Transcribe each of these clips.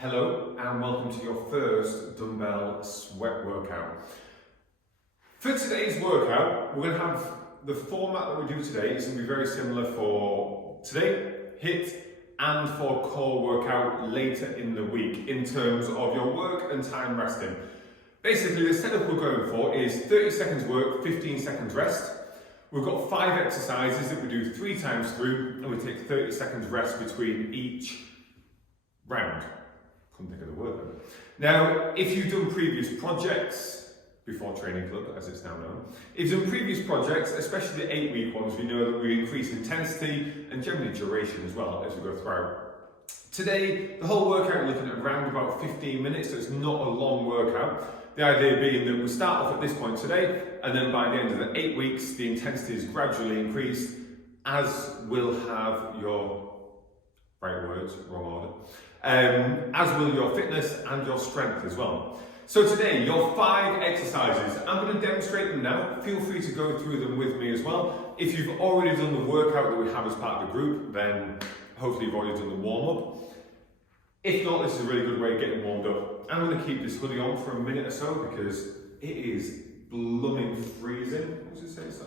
Hello and welcome to your first dumbbell sweat workout. For today's workout, we're going to have the format that we do today is going to be very similar for today, HIIT, and for core workout later in the week in terms of your work and time resting. Basically, the setup we're going for is 30 seconds work, 15 seconds rest. We've got 5 exercises that we do 3 times through, and we take 30 seconds rest between each round. Couldn't think of the word. Now, if you've done previous projects, before training club as it's now known, if you've done previous projects, especially the 8-week ones, we know that we increase intensity and generally duration as well as we go throughout. Today, the whole workout we're looking at around about 15 minutes, so it's not a long workout. The idea being that we start off at this point today, and then by the end of the 8 weeks, the intensity is gradually increased, as will have your, right words, wrong order, as will your fitness and your strength as well. So today, your 5 exercises, I'm going to demonstrate them now. Feel free to go through them with me as well. If you've already done the workout that we have as part of the group, then hopefully you've already done the warm-up. If not, this is a really good way of getting warmed up. I'm going to keep this hoodie on for a minute or so because it is blooming freezing. What does it say, sir?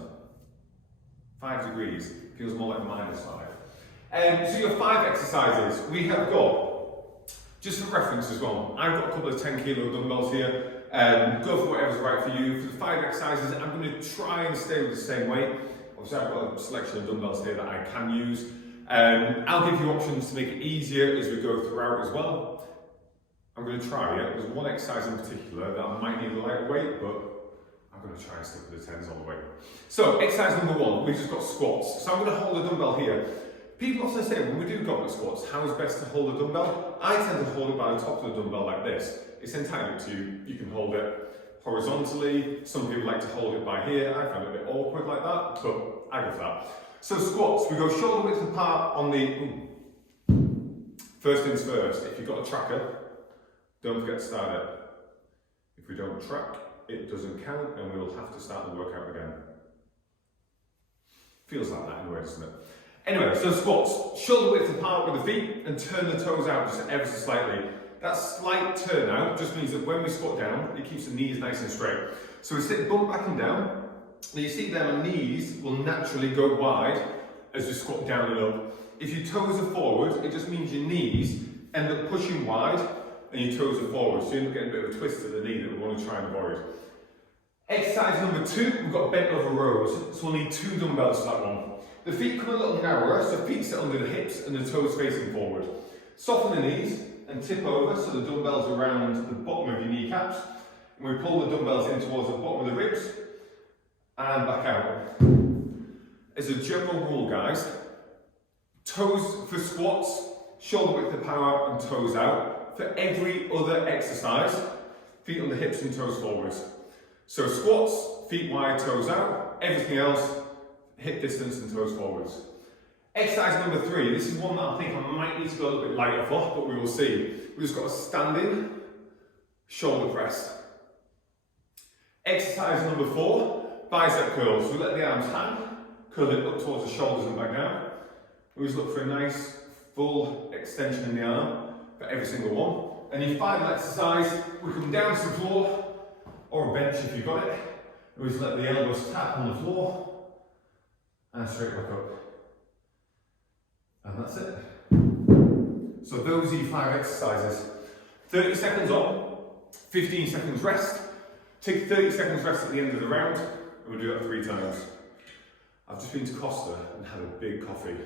5 degrees. Feels more like -5. So your 5 exercises, we have got, just for reference as well, I've got a couple of 10 kilo dumbbells here. Go for whatever's right for you. For the 5 exercises, I'm going to try and stay with the same weight. Obviously, I've got a selection of dumbbells here that I can use. I'll give you options to make it easier as we go throughout as well. I'm going to try it. There's one exercise in particular that I might need a lighter weight, but I'm going to try and stick with the 10s all the way. So, exercise number 1, we've just got squats. So I'm going to hold a dumbbell here. People often say when we do goblet squats, how is best to hold a dumbbell? I tend to hold it by the top of the dumbbell like this. It's entirely up to you. You can hold it horizontally. Some people like to hold it by here. I find it a bit awkward like that, but I go for that. So squats, we go shoulder width apart on the, first things first, if you've got a tracker, don't forget to start it. If we don't track, it doesn't count and we'll have to start the workout again. Feels like that anyway, doesn't it? Anyway, so squats, shoulder width apart with the feet and turn the toes out just ever so slightly. That slight turn out just means that when we squat down, it keeps the knees nice and straight. So we sit bump back and down. Now you see there, my knees will naturally go wide as we squat down and up. If your toes are forward, it just means your knees end up pushing wide and your toes are forward. So you end up getting a bit of a twist to the knee that we want to try and avoid. Exercise number 2, we've got bent over rows. So we'll need 2 dumbbells for that one. The feet come a little narrower, so feet sit under the hips and the toes facing forward. Soften the knees and tip over so the dumbbells are around the bottom of your kneecaps. And we pull the dumbbells in towards the bottom of the ribs and back out. As a general rule, guys, toes for squats, shoulder width apart and toes out. For every other exercise, feet on the hips and toes forwards. So squats, feet wide, toes out. Everything else, hip distance and toes forwards. Exercise number 3, this is one that I think I might need to go a little bit lighter for, but we will see. We've just got a standing shoulder press. Exercise number 4, bicep curls. So we let the arms hang, curl it up towards the shoulders and back down. We just look for a nice full extension in the arm for every single one. And your final exercise, we come down to the floor, or a bench if you've got it. We just let the elbows tap on the floor, and straight back up. And that's it. So those are your 5 exercises. 30 seconds on, 15 seconds rest. Take 30 seconds rest at the end of the round, and we'll do that 3 times. I've just been to Costa and had a big coffee.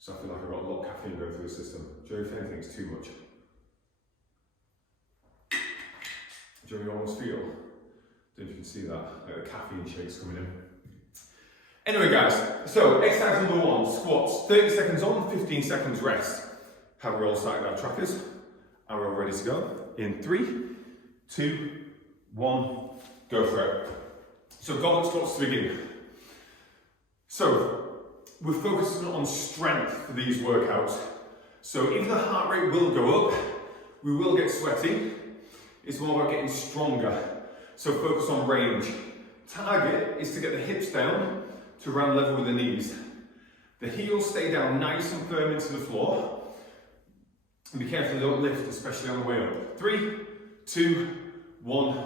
So I feel like I've got a lot of caffeine going through the system. Do you know if anything's too much? Do you almost feel? I don't know if you can see that, like the caffeine shakes coming in. Anyway guys, so exercise number 1, squats. 30 seconds on, 15 seconds rest. Have we all started our trackers? And we're all ready to go. In 3, 2, 1, go for it. So goblet squats to begin. So, we're focusing on strength for these workouts. So even the heart rate will go up, we will get sweaty. It's more about getting stronger. So focus on range. Target is to get the hips down to around level with the knees. The heels stay down nice and firm into the floor. And be careful you don't lift, especially on the way up. 3, 2, 1,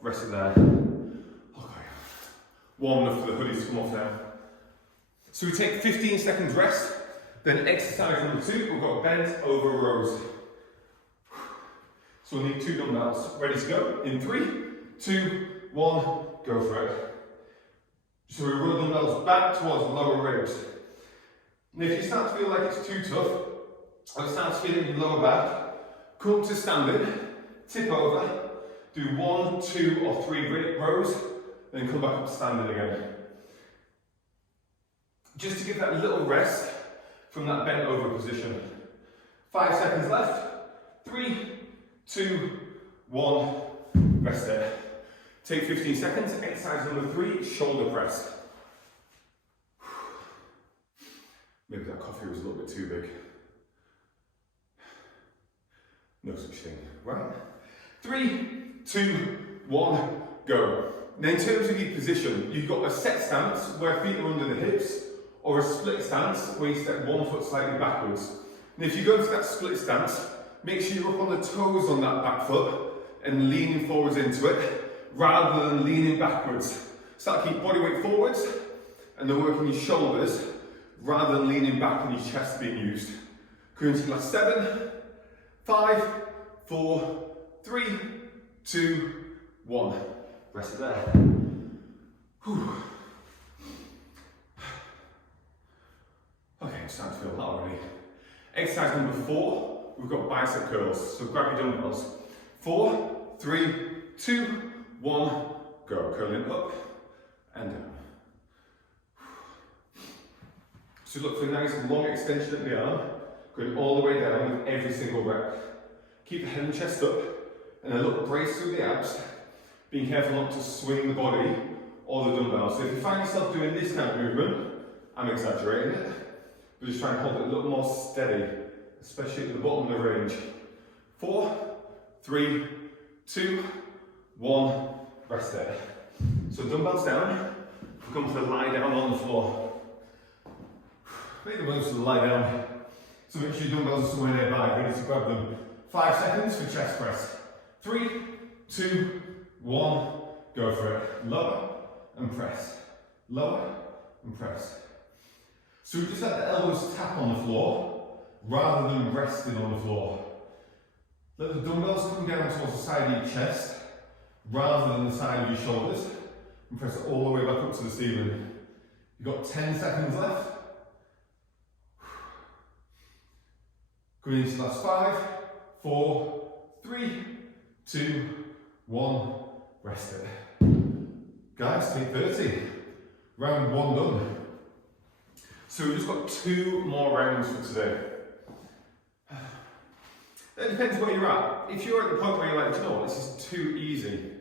rest it there. Okay. Warm enough for the hoodies to come off now. So we take 15 seconds rest, then exercise number 2, we've got bent over rows. So we'll need 2 dumbbells. Ready to go? In 3, 2, 1, go for it. So we roll the dumbbells back towards the lower ribs. And if you start to feel like it's too tough, or it starts feeling your lower back, come to standing, tip over, do 1, 2 or 3 rows, then come back up to standing again. Just to give that little rest from that bent over position. 5 seconds left. 3, 2, 1, rest there. Take 15 seconds, exercise number 3, shoulder press. Maybe that coffee was a little bit too big. No such thing. Right? 3, 2, 1, go. Now in terms of your position, you've got a set stance where feet are under the hips, or a split stance where you step 1 foot slightly backwards. And if you go into that split stance, make sure you're up on the toes on that back foot and leaning forwards into it, rather than leaning backwards. Start to keep body weight forwards, and then working your shoulders, rather than leaning back and your chest being used. Going to last 7, 5, 4, 3, 2, 1. Rest it there. Whew. Okay, I'm starting to feel that already. Exercise number 4, we've got bicep curls. So grab your dumbbells. 4, 3, 2, 1, go. Curling up and down. So look for a nice long extension of the arm, going all the way down with every single rep. Keep the head and chest up, and then look, brace through the abs, being careful not to swing the body or the dumbbells. So if you find yourself doing this kind of movement, I'm exaggerating it, but just try and hold it a little more steady, especially at the bottom of the range. 4, 3, 2, 1, rest there. So dumbbells down, we'll come to lie down on the floor. Make the most of the lie down. So make sure your dumbbells are somewhere nearby, ready to grab them. 5 seconds for chest press. 3, 2, 1, go for it. Lower and press. Lower and press. So we just let the elbows tap on the floor, rather than resting on the floor. Let the dumbbells come down towards the side of your chest, rather than the side of your shoulders, and press it all the way back up to the ceiling. You've got 10 seconds left. Going into the last 5, 4, 3, 2, 1, rest it. Guys, take 30. Round 1 done. So we've just got 2 more rounds for today. It depends where you're at. If you're at the point where you're like, you know what, this is too easy,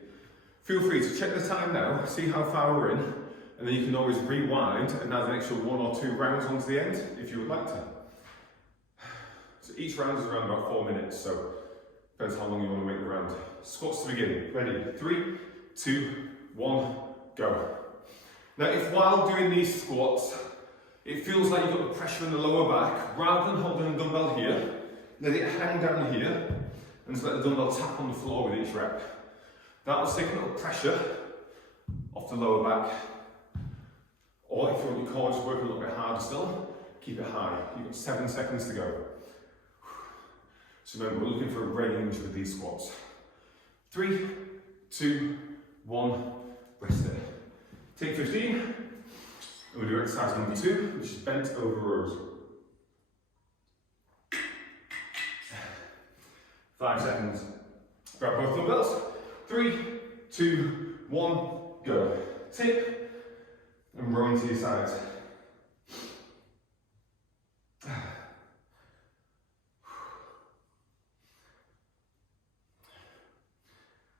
feel free to check the time now, see how far we're in, and then you can always rewind and add an extra 1 or 2 rounds onto the end if you would like to. So each round is around about 4 minutes, so depends how long you want to make the round. Squats to begin. Ready? 3, 2, 1, go. Now if while doing these squats, it feels like you've got the pressure in the lower back, rather than holding the dumbbell here, let it hang down here, and just let the dumbbell tap on the floor with each rep. That will take a little pressure off the lower back. Or if you want your core just working a little bit harder still, keep it high. You've got 7 seconds to go. So remember, we're looking for a range with these squats. 3, 2, 1, rest it. Take 15, and we'll do exercise number 2, which is bent over rows. 5 seconds. Grab both dumbbells. 3, 2, 1, go. Tip, and row into your sides.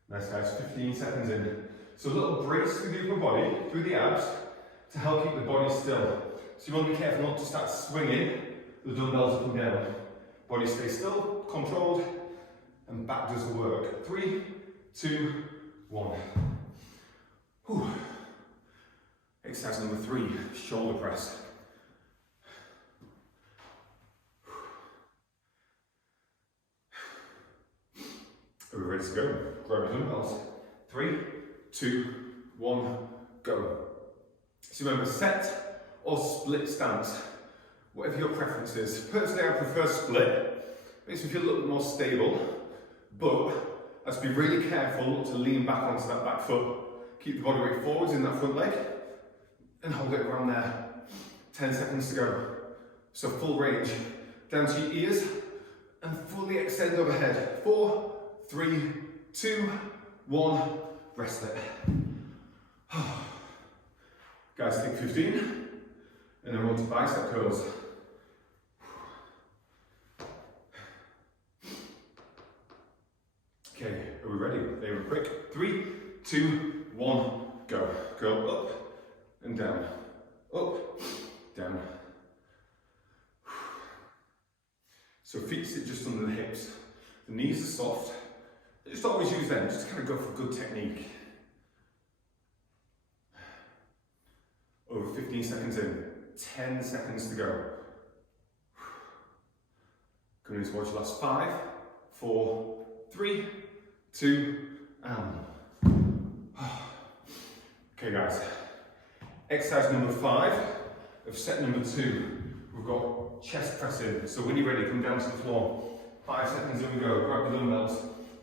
Nice guys, 15 seconds in. So a little brace through the upper body, through the abs, to help keep the body still. So you want to be careful not to start swinging the dumbbells up and down. Body stays still, controlled, and back does the work. 3, 2, 1. Whew. Exercise number 3, shoulder press. Are we ready to go? Grab your dumbbells. 3, 2, 1, go. So remember, set or split stance, whatever your preference is. Personally, I prefer split. Makes me feel a little bit more stable, but I have to be really careful not to lean back onto that back foot. Keep the body weight forwards in that front leg and hold it around there. 10 seconds to go. So full range. Down to your ears and fully extend overhead. 4, 3, 2, 1. Rest it. Guys, take 15 and then on to bicep curls. Okay, are we ready? They were quick. 3, 2, 1, go. Go up and down. Up, down. So feet sit just under the hips. The knees are soft. Just always use them, just to kind of go for good technique. Over 15 seconds in. 10 seconds to go. Coming in towards your last 5, 4, 3, 2, and 1. Okay guys, exercise number 5 of set number 2. We've got chest pressing. So when you're ready, come down to the floor. 5 seconds and we go. Grab the dumbbells.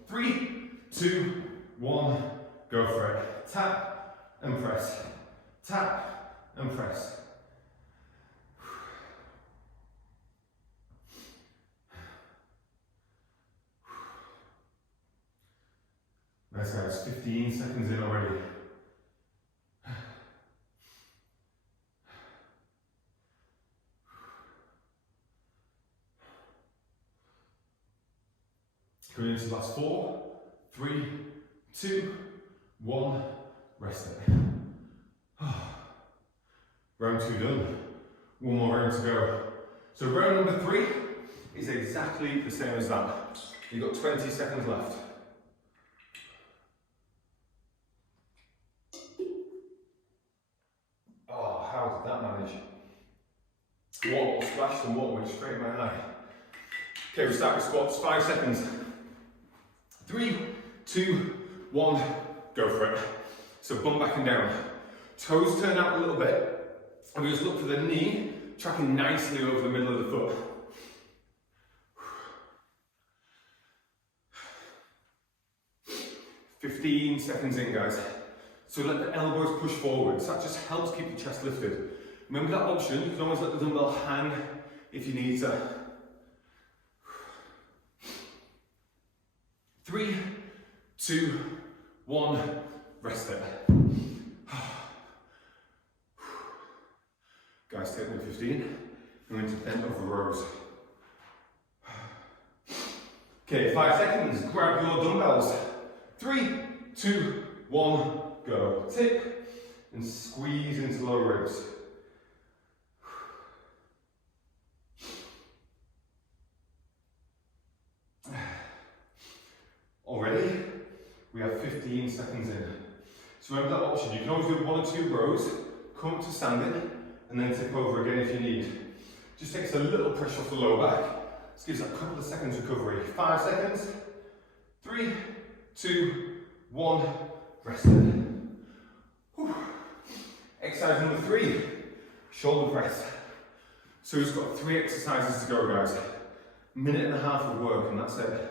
3, 2, 1, go for it. Tap and press. Tap and press. Nice guys, 15 seconds in already. Going into the last 4, 3, 2, 1, rest it. Round 2 done. One more round to go. So round number 3 is exactly the same as that. You've got 20 seconds left. Oh, how did that manage? Water splashed and water went straight in my eye. Okay, we start with squats, 5 seconds. 3, 2, 1, go for it. So bum back and down. Toes turn out a little bit, and we just look for the knee tracking nicely over the middle of the foot. 15 seconds in, guys. So let the elbows push forwards. That just helps keep the chest lifted. Remember that option, you can always let the dumbbell hang if you need to. 3, 2, 1, rest it. Guys, take number 15. I'm going to bend over rows. Okay, 5 seconds. Grab your dumbbells. 3, 2, 1, go. Tip and squeeze into low ribs. Already, we have 15 seconds in. So remember that option, you can always do 1 or 2 rows, come up to standing, and then tip over again if you need. Just takes a little pressure off the lower back. This gives a couple of seconds recovery. 5 seconds, 3, 2, 1, rest it. Whew. Exercise number 3, shoulder press. So we've got 3 exercises to go, guys. 1.5 minutes of work, and that's it.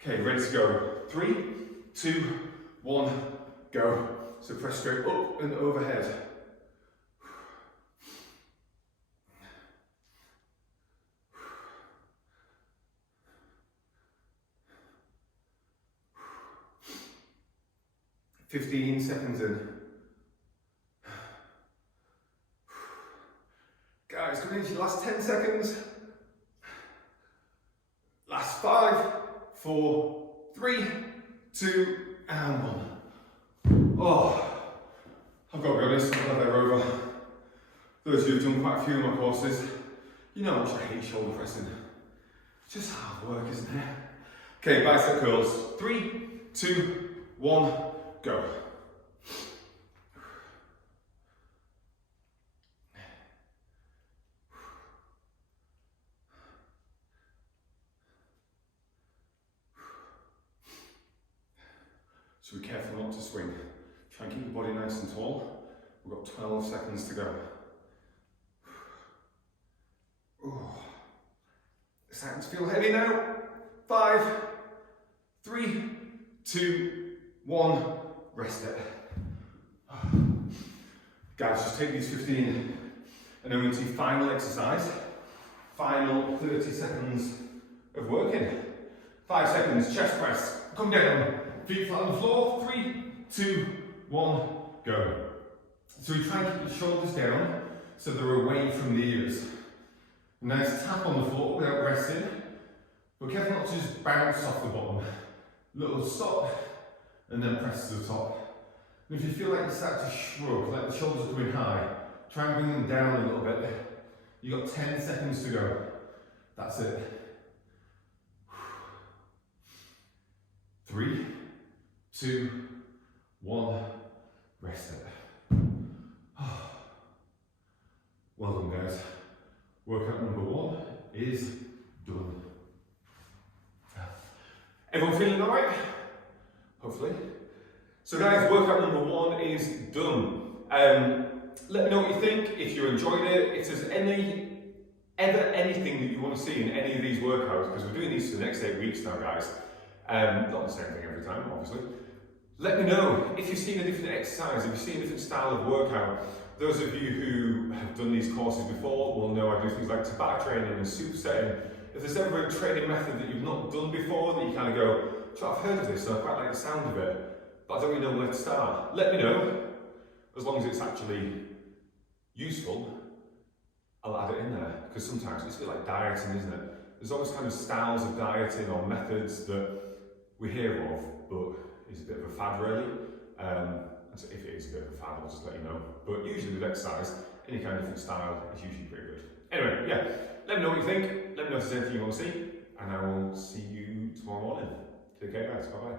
Okay, ready to go. 3, 2, 1, go. So press straight up and overhead. "15 seconds in. Guys, coming into your last 10 seconds. Last 5, 4, 3, 2, and 1. Oh, I've got to be honest, I'm glad they're over. Those of you who've done quite a few of my courses, you know how much I hate shoulder pressing. It's just hard work, isn't it? Okay, bicep curls. 3, 2, 1, go. So be careful not to swing. Try and keep the body nice and tall. We've got 12 seconds to go. Oh. Starting to feel heavy now. 5, 3, 2, 1. Rest it. Guys, just take these 15 and then we're into final exercise. Final 30 seconds of working. 5 seconds, chest press. Come down. Feet flat on the floor. 3, 2, 1, go. So we try and keep the shoulders down so they're away from the ears. Nice tap on the floor without resting. But careful not to just bounce off the bottom. Little stop and then press to the top. And if you feel like you start to shrug, like the shoulders are coming high, try and bring them down a little bit. You've got 10 seconds to go. That's it. 3, 2, 1, rest it. Well done, guys. Workout number 1 is done. Everyone feeling alright? Hopefully. So guys, workout number 1 is done. Let me know what you think, if you enjoyed it, if there's anything that you want to see in any of these workouts, because we're doing these for the next 8 weeks now, guys. Not the same thing every time, obviously. Let me know if you've seen a different exercise, if you've seen a different style of workout. Those of you who have done these courses before will know I do things like Tabata training and supersetting. If there's ever a training method that you've not done before, that you kind of go, so I've heard of this and I quite like the sound of it, but I don't really know where to start. Let me know. As long as it's actually useful, I'll add it in there. Because sometimes it's a bit like dieting, isn't it? There's always kind of styles of dieting or methods that we hear of, but it's a bit of a fad really. So if it is a bit of a fad, I'll just let you know. But usually with exercise, any kind of different style is usually pretty good. Anyway, yeah, let me know what you think. Let me know if there's anything you want to see. And I will see you tomorrow morning. Take care, guys. Bye-bye.